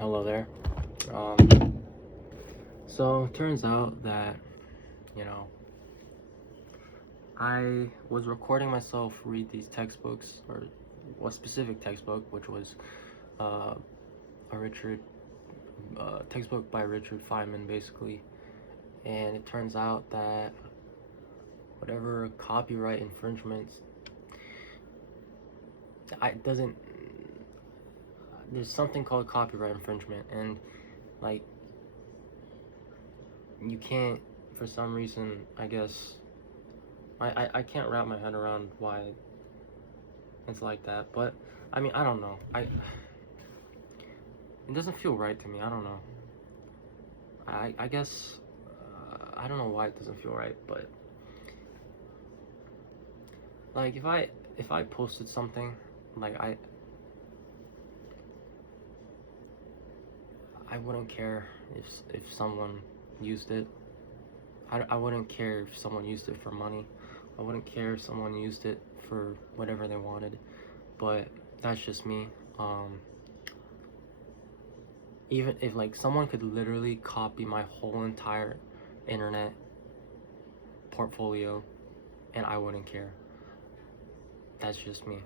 Hello there. Um, so turns out that, you know, I was recording myself read these textbooks, or a specific textbook, which was uh, a textbook by Richard Feynman, basically. And it turns out that whatever copyright infringements, there's something called copyright infringement, and like you can't, for some reason, I guess. I can't wrap my head around why it's like that, but I mean, I don't know. It doesn't feel right to me. I don't know. I guess I don't know why it doesn't feel right, but like if I posted something, like I wouldn't care if someone used it. I wouldn't care if someone used it for money. I wouldn't care if someone used it for whatever they wanted, but that's just me. Even if like someone could literally copy my whole entire internet portfolio and I wouldn't care. That's just me.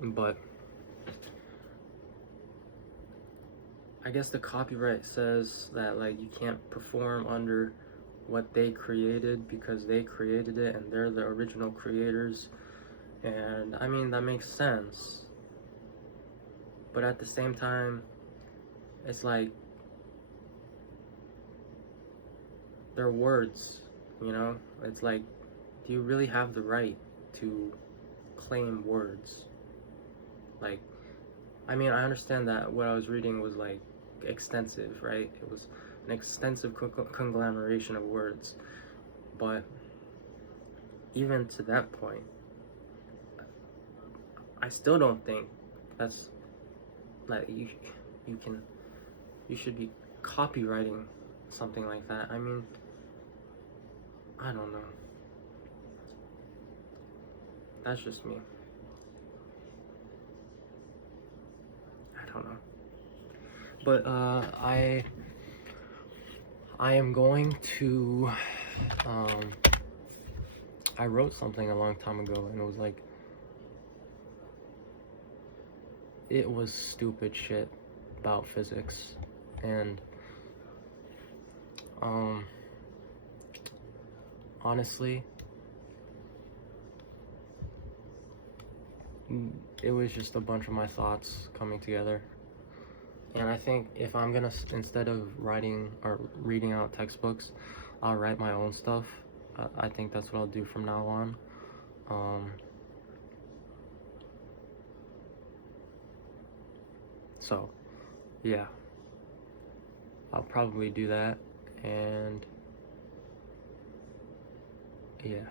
But I guess the copyright says that like you can't perform under what they created because they created it and they're the original creators. And I mean, that makes sense. But at the same time, it's like they're words, you know? It's like, do you really have the right to claim words? Like, I mean, I understand that what I was reading was like extensive, right? It was an extensive conglomeration of words, but even to that point, I still don't think that's like you should be copywriting something like that. I mean, I don't know. That's just me. I don't know. But I am going to I wrote something a long time ago, and it was like, it was stupid shit about physics, and honestly, it was just a bunch of my thoughts coming together. And I think if I'm gonna, instead of writing or reading out textbooks, I'll write my own stuff. I think that's what I'll do from now on. So, yeah, I'll probably do that, and yeah.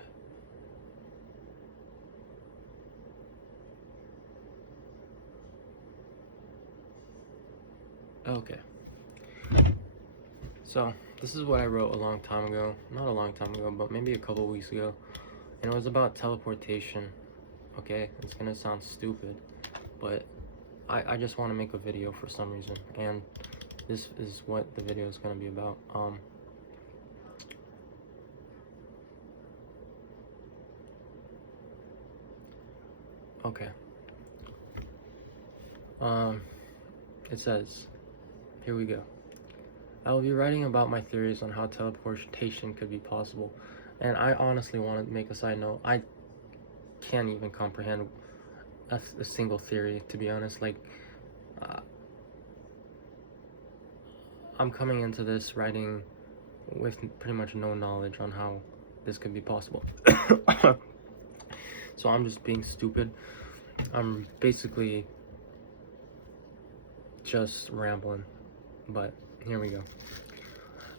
Okay. So, this is what I wrote a long time ago. Not a long time ago, but maybe a couple weeks ago. And it was about teleportation. Okay? It's gonna sound stupid, but I just want to make a video for some reason. And this is what the video is gonna be about. Okay. It says, here we go. I will be writing about my theories on how teleportation could be possible. And I honestly want to make a side note. I can't even comprehend a single theory, to be honest. Like, I'm coming into this writing with pretty much no knowledge on how this could be possible. So I'm just being stupid. I'm basically just rambling, but here we go.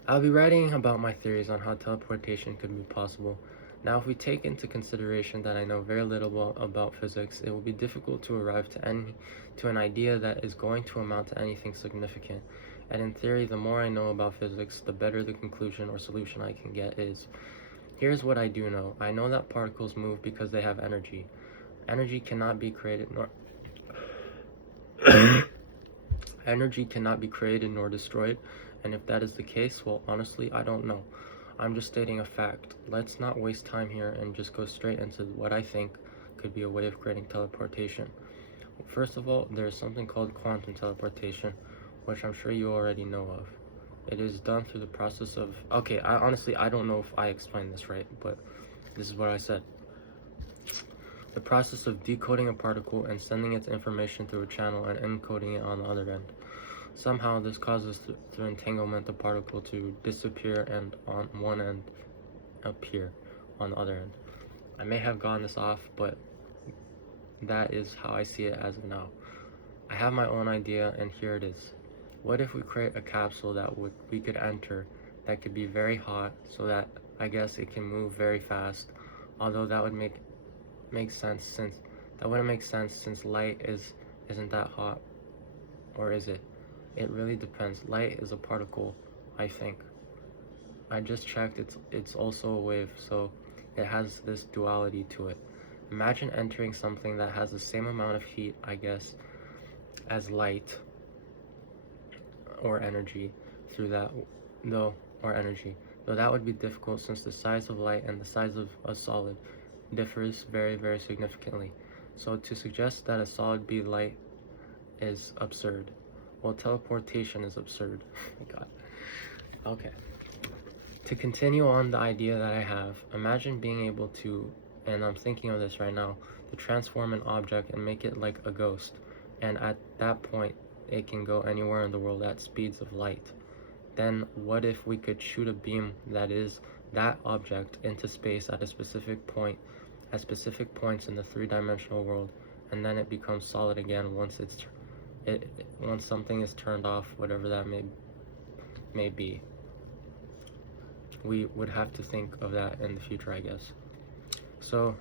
I'll be writing about my theories on how teleportation could be possible. Now, if we take into consideration that I know very little about physics, it will be difficult to arrive to an idea that is going to amount to anything significant. And in theory, the more I know about physics, the better the conclusion or solution I can get is. Here's what I do know. I know that particles move because they have energy. Energy cannot be created nor energy cannot be created nor destroyed, and if that is the case, well, honestly, I don't know. I'm just stating a fact. Let's not waste time here and just go straight into what I think could be a way of creating teleportation. First of all, there's something called quantum teleportation, which I'm sure you already know of. It is done through the process of... Okay, I don't know if I explained this right, but this is what I said. The process of decoding a particle and sending its information through a channel and encoding it on the other end. Somehow this causes through entanglement the particle to disappear and on one end appear on the other end. I may have gotten this off, but that is how I see it as of now. I have my own idea, and here it is. What if we create a capsule that we could enter that could be very hot, so that I guess it can move very fast, although that would make sense since that wouldn't make sense since light isn't that hot, or is it? It really depends. Light is a particle, I think. I just checked, it's also a wave, so it has this duality to it. Imagine entering something that has the same amount of heat, I guess, as light or energy through that, though that would be difficult since the size of light and the size of a solid differs very, very significantly. So to suggest that a solid be light is absurd. Well, teleportation is absurd. Oh my god. Okay. To continue on the idea that I have, imagine being able to, and I'm thinking of this right now, to transform an object and make it like a ghost. And at that point, it can go anywhere in the world at speeds of light. Then what if we could shoot a beam that is that object into space at a specific point, at specific points in the three-dimensional world, and then it becomes solid again once once something is turned off, whatever that may be. We would have to think of that in the future, I guess. So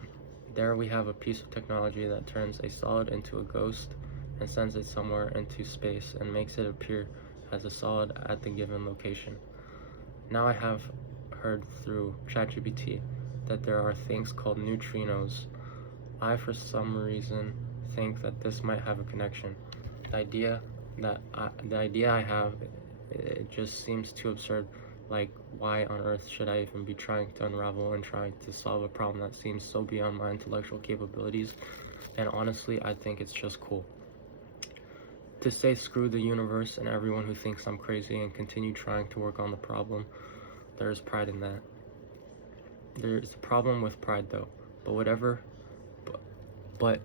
there we have a piece of technology that turns a solid into a ghost and sends it somewhere into space and makes it appear as a solid at the given location. Now I have heard through ChatGPT that there are things called neutrinos. I, for some reason, think that this might have a connection. The idea I have, it just seems too absurd. Like, why on earth should I even be trying to unravel and trying to solve a problem that seems so beyond my intellectual capabilities? And honestly, I think it's just cool. To say screw the universe and everyone who thinks I'm crazy and continue trying to work on the problem, there's pride in that. There's a problem with pride though, but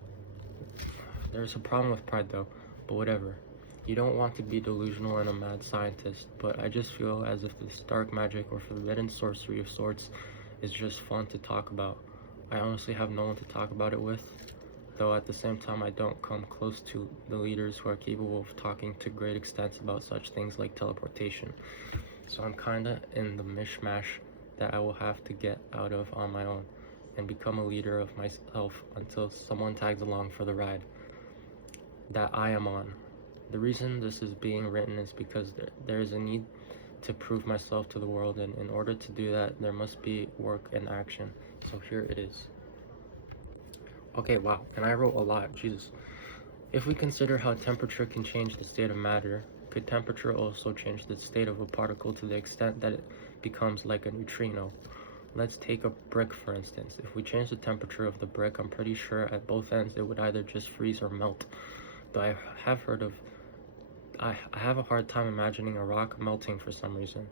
there's a problem with pride though, but whatever. You don't want to be delusional and a mad scientist, but I just feel as if this dark magic or forbidden sorcery of sorts is just fun to talk about. I honestly have no one to talk about it with, though at the same time I don't come close to the leaders who are capable of talking to great extents about such things like teleportation. So I'm kinda in the mishmash that I will have to get out of on my own and become a leader of myself until someone tags along for the ride that I am on. The reason this is being written is because there is a need to prove myself to the world, and in order to do that, there must be work and action. So here it is. Okay, wow, and I wrote a lot, Jesus. If we consider how temperature can change the state of matter, could temperature also change the state of a particle to the extent that it becomes like a neutrino? Let's take a brick, for instance. If we change the temperature of the brick, I'm pretty sure at both ends it would either just freeze or melt. Though I have a hard time imagining a rock melting for some reason.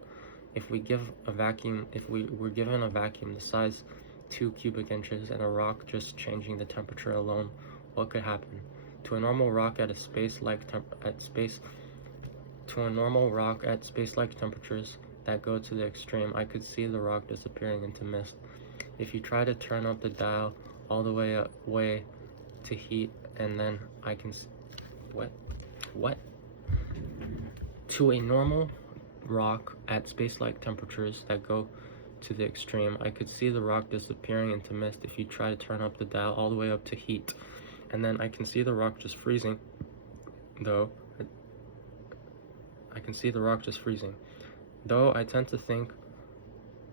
If we were given a vacuum the size 2 cubic inches and a rock just changing the temperature alone, what could happen? To a normal rock at space-like temperatures that go to the extreme, I could see the rock disappearing into mist. If you try to turn up the dial all the way to heat, and then I can what? To a normal rock at space-like temperatures that go to the extreme, I could see the rock disappearing into mist if you try to turn up the dial all the way up to heat. And then I can see the rock just freezing, though. I tend to think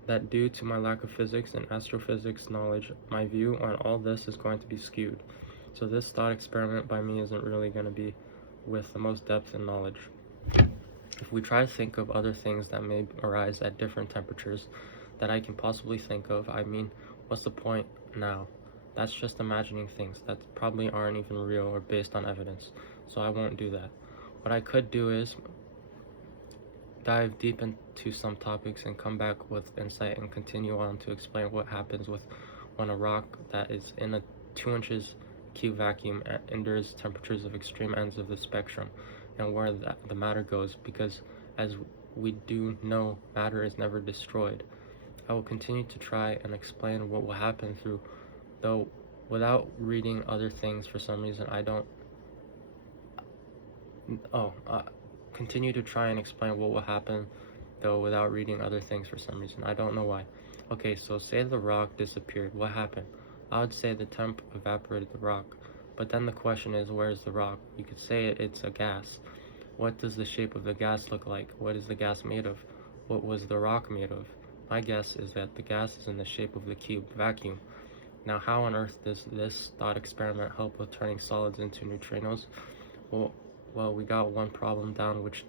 that due to my lack of physics and astrophysics knowledge, my view on all this is going to be skewed. So this thought experiment by me isn't really going to be with the most depth and knowledge. If we try to think of other things that may arise at different temperatures that I can possibly think of, I mean, what's the point now? That's just imagining things that probably aren't even real or based on evidence, so I won't do that. What I could do is dive deep into some topics and come back with insight and continue on to explain what happens when a rock that is in a 2 inches cube vacuum endures temperatures of extreme ends of the spectrum, and where the matter goes, because as we do know, matter is never destroyed. I will continue to try and explain what will happen through, though without reading other things. For some reason I don't continue to try and explain what will happen though without reading other things for some reason. I don't know why. Okay, so say the rock disappeared. What happened? I would say the temp evaporated the rock. But then the question is, where's the rock? You could say it's a gas. What does the shape of the gas look like? What is the gas made of? What was the rock made of? My guess is that the gas is in the shape of the cube vacuum. Now, how on earth does this thought experiment help with turning solids into neutrinos? Well, we got one problem down, which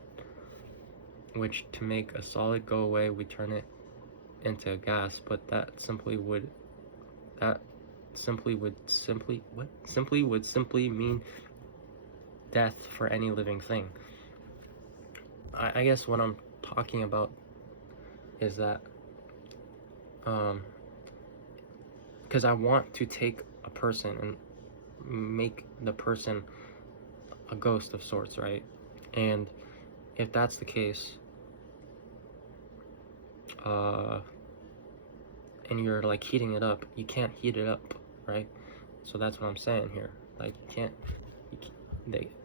to make a solid go away, we turn it into a gas, but that simply would mean death for any living thing. I guess what I'm talking about is that because I want to take a person and make the person a ghost of sorts, right? And if that's the case, and you're like heating it up, you can't heat it up, right? So that's what I'm saying here. Like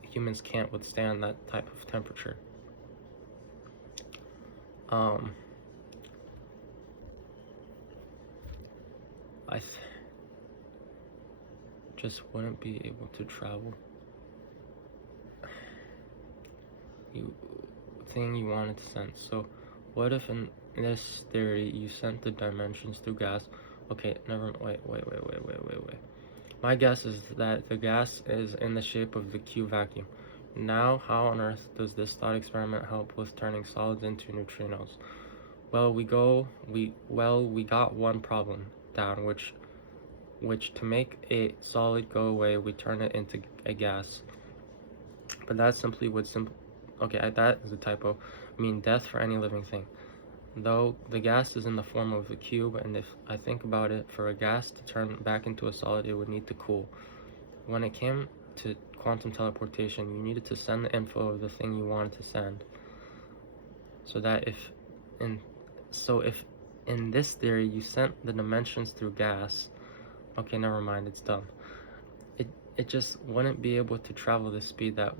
humans can't withstand that type of temperature. I just wouldn't be able to travel. Thing you wanted to sense. So what if in this theory you sent the dimensions through gas? Okay, wait. My guess is that the gas is in the shape of the cube vacuum. Now, how on earth does this thought experiment help with turning solids into neutrinos? Well, we got one problem down, which to make a solid go away, we turn it into a gas. But that simply would okay, that is a typo. I mean death for any living thing. Though the gas is in the form of a cube, and if I think about it, for a gas to turn back into a solid, it would need to cool. When it came to quantum teleportation, you needed to send the info of the thing you wanted to send. So that if in this theory you sent the dimensions through gas, okay, never mind, it's dumb. It just wouldn't be able to travel the speed that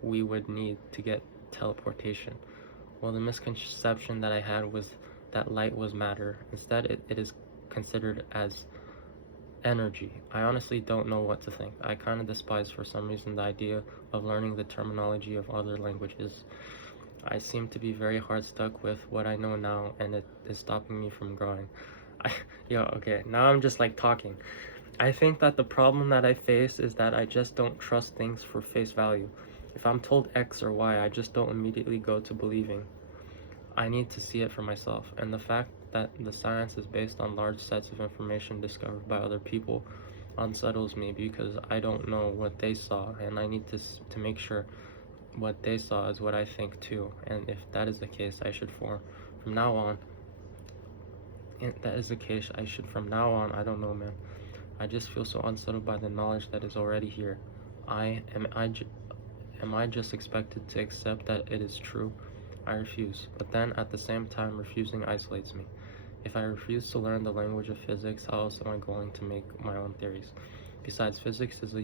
we would need to get teleportation. Well, the misconception that I had was that light was matter. Instead, it is considered as energy. I honestly don't know what to think. I kind of despise, for some reason, the idea of learning the terminology of other languages. I seem to be very hard stuck with what I know now, and it is stopping me from growing. Okay, now I'm just like talking. I think that the problem that I face is that I just don't trust things for face value. If I'm told X or Y, I just don't immediately go to believing. I need to see it for myself, and the fact that the science is based on large sets of information discovered by other people unsettles me, because I don't know what they saw, and I need to make sure what they saw is what I think too. And if that is the case, I should from now on, I don't know, man. I just feel so unsettled by the knowledge that is already here. Am I just expected to accept that it is true? I refuse. But then, at the same time, refusing isolates me. If I refuse to learn the language of physics, how else am I going to make my own theories? Besides, physics is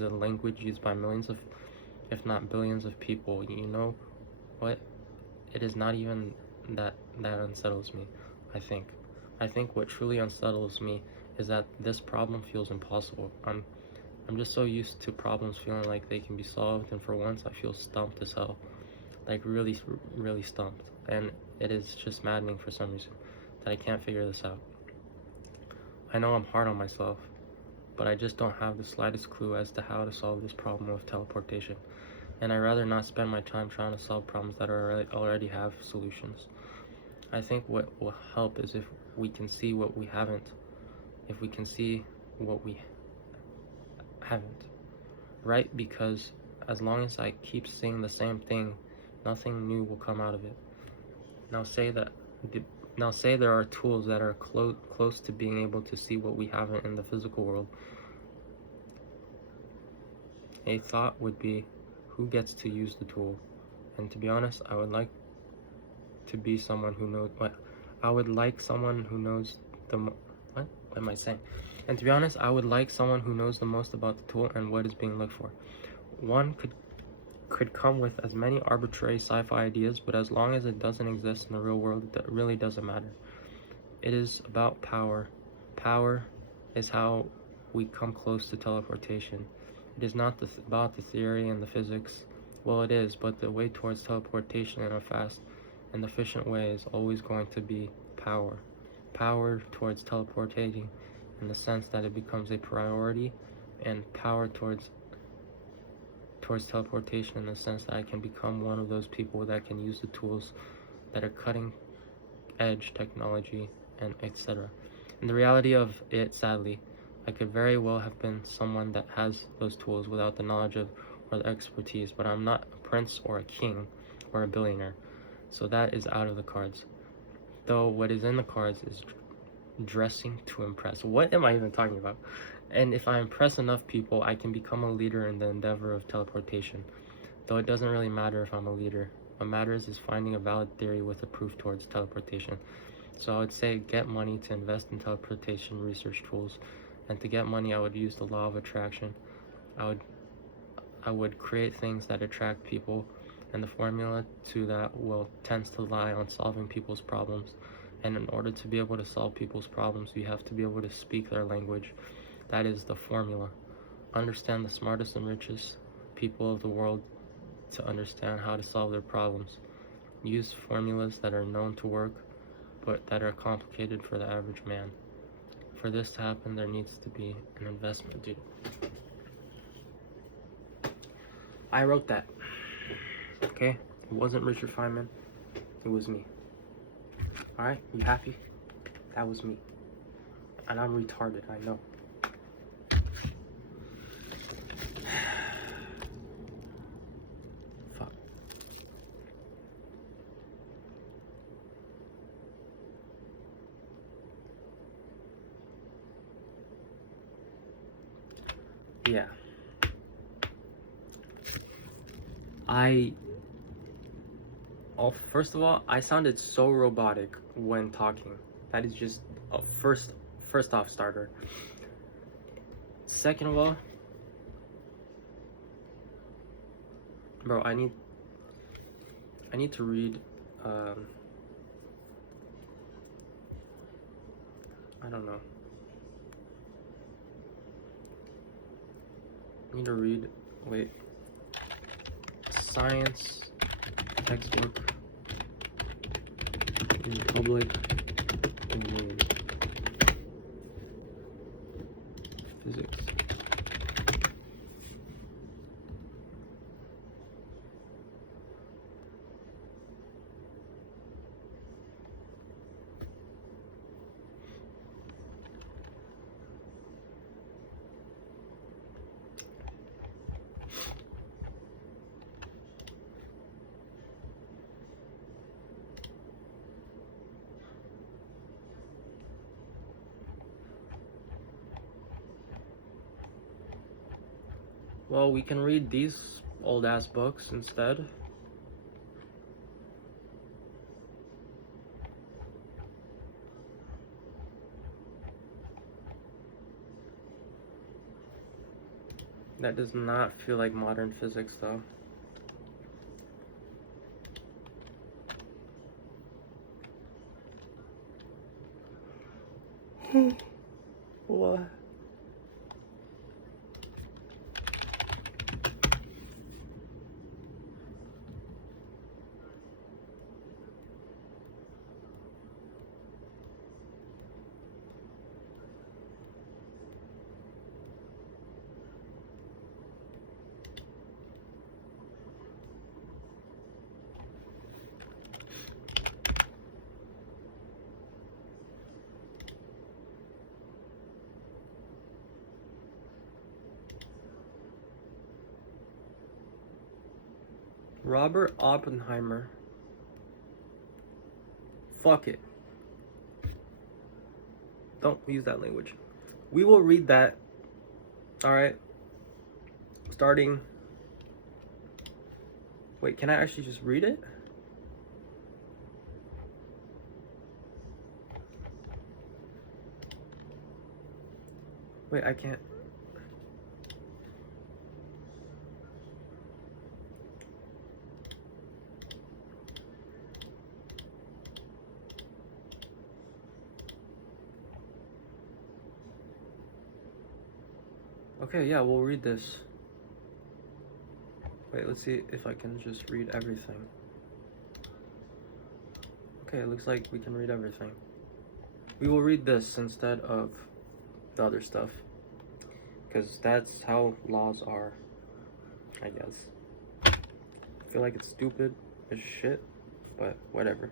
a language used by millions of, if not billions of people. You know what? It is not even that unsettles me. I think what truly unsettles me is that this problem feels impossible. I'm just so used to problems feeling like they can be solved, and for once I feel stumped as hell. Like really, really stumped. and it is just maddening for some reason that I can't figure this out. I know I'm hard on myself, but I just don't have the slightest clue as to how to solve this problem of teleportation, and I'd rather not spend my time trying to solve problems that already have solutions. I think what will help is if we can see what we haven't, if we can see what we haven't, right? Because as long as I keep seeing the same thing, nothing new will come out of it. Now say there are tools that are close to being able to see what we haven't in the physical world. A thought would be, who gets to use the tool? And to be honest, I would like to be someone who knows what. I would like someone who knows what am I saying? And to be honest, I would like someone who knows the most about the tool and what is being looked for. One could come with as many arbitrary sci-fi ideas, but as long as it doesn't exist in the real world, it really doesn't matter. It is about power. Power is how we come close to teleportation. It is not about the theory and the physics. Well, it is, but the way towards teleportation in a fast and efficient way is always going to be power. Power towards teleportating in the sense that it becomes a priority, and power towards teleportation in the sense that I can become one of those people that can use the tools that are cutting edge technology and etc. And the reality of it, sadly, I could very well have been someone that has those tools without the knowledge of or the expertise, but I'm not a prince or a king or a billionaire, so that is out of the cards. Though what is in the cards is dressing to impress. What am I even talking about? And if I impress enough people, I can become a leader in the endeavor of teleportation. Though it doesn't really matter if I'm a leader. What matters is finding a valid theory with a proof towards teleportation. So I would say get money to invest in teleportation research tools. And to get money, I would use the law of attraction. I would create things that attract people, and the formula to that tends to lie on solving people's problems. And in order to be able to solve people's problems, you have to be able to speak their language. That is the formula. Understand the smartest and richest people of the world to understand how to solve their problems. Use formulas that are known to work, but that are complicated for the average man. For this to happen, there needs to be an investment, dude. I wrote that. Okay? It wasn't Richard Feynman. It was me. Alright? You happy? That was me. And I'm retarded, I know. Fuck. Yeah. First of all, I sounded so robotic when talking. That is just a first off starter. Second of all, bro, I need to read I don't know. I need to read science textbook in public domain. Physics. Well, we can read these old ass books instead. That does not feel like modern physics though. What? Robert Oppenheimer. Fuck it. Don't use that language. We will read that. Alright. Starting. Wait, can I actually just read it? Wait, I can't. Okay, yeah, we'll read this. Wait, let's see if I can just read everything. Okay, it looks like we can read everything. We will read this instead of the other stuff, because that's how laws are, I guess. I feel like it's stupid as shit, but whatever.